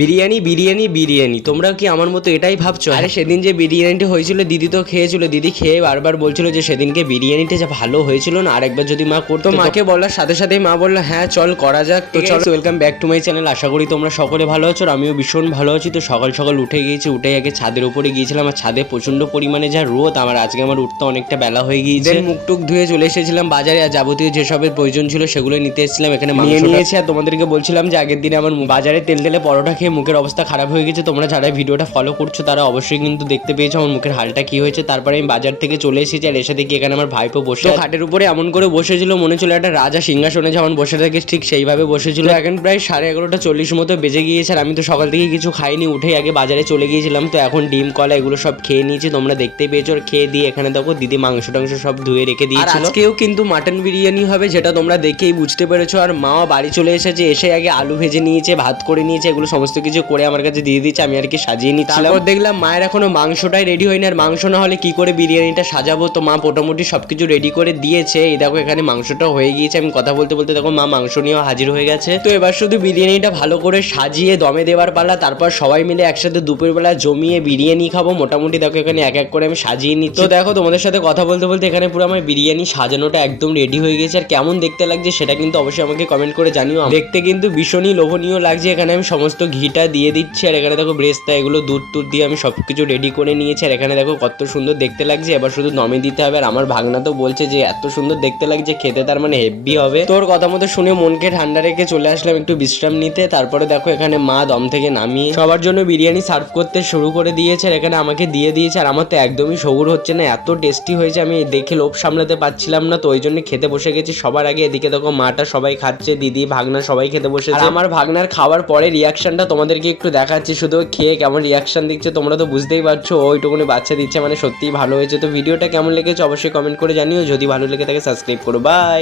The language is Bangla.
বিরিয়ানি বিরিয়ানি বিরিয়ানি, তোমরা কি আমার মতো এটাই ভাবছো? আরে সেদিন যে বিরিয়ানিটা হয়েছিল দিদি তো খেয়েছিল, দিদি খেয়ে বারবার বলছিল যে সেদিনকে বিরিয়ানিটা যে ভালো হয়েছিল না, আরেকবার যদি মা করতো। মাকে বলার সাথে সাথেই মা বললো হ্যাঁ চল করা যাক। তো চলো, welcome back to my channel. আশা করি তোমরা সকলে ভালো আছো, আর আমিও ভীষণ ভালো আছি। তো সকাল সকাল উঠে গিয়েছি, উঠে আগে ছাদের উপরে গিয়েছিলাম, আর ছাদে প্রচন্ড পরিমাণে যা রোদ, আজকে আমার উঠতে অনেকটা বেলা হয়ে গিয়েছে। মুখ টুক ধুয়ে চলে এসেছিলাম বাজারে, আর যাবতীয় যেসবের প্রয়োজন ছিল সেগুলো নিতে এসেছিলাম। এখানে নিয়ে নিয়েছি, আর তোমাদেরকে বলছিলাম যে আগের দিনে আমার বাজারে তেল তেলে পরোটা খেয়ে মুখের অবস্থা খারাপ হয়ে গেছে। তোমরা যারা ভিডিওটা ফলো করছো তারা অবশ্যই কিন্তু দেখতে পেয়েছো আমার মুখের হালটা কি হয়েছে। তারপরে আমি বাজার থেকে চলে এসেছি, আর এসে দেখি এখানে আমার ভাইপো বসে খাটের উপরে এমন করে বসেছিল, মনে ছিল একটা রাজা সিংহাসনে যেমন বসে থাকে ঠিক সেইভাবে বসেছিল। এখন প্রায় 11:30 মতো বেজে গিয়েছে, আর আমি তো সকাল থেকে কিছু খাইনি, উঠেই আগে বাজারে চলে গিয়েছিলাম। তো এখন ডিম কলা এগুলো সব খেয়ে নিয়েছি, তোমরা দেখতেই পেয়েছো। আর খেয়ে দিয়ে এখানে দেখো দিদি মাংস টাংস সব ধুয়ে রেখে দিয়েছিল। আজকেও কিন্তু মাটন বিরিয়ানি হবে, যেটা তোমরা দেখেই বুঝতে পেরেছো। আর মা বাড়ি চলে এসেছে, এসে আগে আলু ভেজে নিয়েছে, ভাত করে নিয়েছে, এগুলো সমস্ত কিছু করে আমার কাছে দিয়ে দিচ্ছে, আমি আর কি সাজিয়ে নিচ্ছিলাম। তারপর দেখলাম মায়ের এখনো মাংসটাই রেডি হয়নি, আর মাংস না হলে কি করে বিরিয়ানিটা সাজাবো। তো মা মোটামুটি সবকিছু রেডি করে দিয়েছে। এই দেখো এখানে মাংসটা হয়ে গিয়েছে, আমি কথা বলতে বলতে দেখো মা মাংস নিয়েও হাজির হয়ে গেছে। তো এবার শুধু বিরিয়ানিটা ভালো করে সাজিয়ে দমে দেওয়ার পালা, তারপর সবাই মিলে একসাথে দুপুরবেলা জমিয়ে বিরিয়ানি খাবো। মোটামুটি দেখো এখানে এক এক করে আমি সাজিয়ে নিচ্ছি। তো দেখো তোমাদের সাথে কথা বলতে বলতে এখানে পুরো আমার বিরিয়ানি সাজানোটা একদম রেডি হয়ে গেছে। আর কেমন দেখতে লাগছে সেটা কিন্তু অবশ্যই আমাকে কমেন্ট করে জানিও। দেখতে কিন্তু ভীষণই লোভনীয় লাগছে। এখানে আমি সমস্ত ঘিটা দিয়ে দিচ্ছি, আর এখানে দেখো ব্রেস্তা এগুলো দুধ টুধ দিয়ে আমি সবকিছু রেডি করে নিয়েছি। আর এখানে দেখো কত সুন্দর দেখতে লাগছে, এবার শুধু দমে দিতে হবে। আর আমার ভাগনা তো বলছে যে এত সুন্দর দেখতে লাগছে, খেতে তার মানে হেভি হবে। তোর কথা মতো শুনে মনকে ঠান্ডা রেখে চলে আসলাম একটু বিশ্রাম নিতে। তারপরে দেখো এখানে মা দম থেকে নামিয়ে সবার জন্য বিরিয়ানি সার্ভ করতে শুরু করে দিয়েছে, আর এখানে আমাকে দিয়ে দিয়েছে। আর আমার তো একদমই সবুর হচ্ছে না, এত টেস্টি হয়েছে, আমি দেখে লোভ সামলাতে পারছিলাম না। তো ওই জন্য খেতে বসে গেছি সবার আগে। এদিকে দেখো মাটা সবাই খাচ্ছে, দিদি ভাগনা সবাই খেতে বসেছে। আর আমার ভাগনার খাওয়ার পরে রিয়াকশনটা তোমাদেরকে একটু দেখাচ্ছি, শুধু খেয়ে কেমন রিয়াকশন দিচ্ছে তোমরা তো বুঝতেই পারছো। ওইটুকুনি বাচ্চা দিচ্ছে মানে সত্যিই ভালো হয়েছে। তো ভিডিওটা কেমন লেগেছে অবশ্যই কমেন্ট করে জানিও, যদি ভালো লেগে থাকে সাবস্ক্রাইব করো। বাই।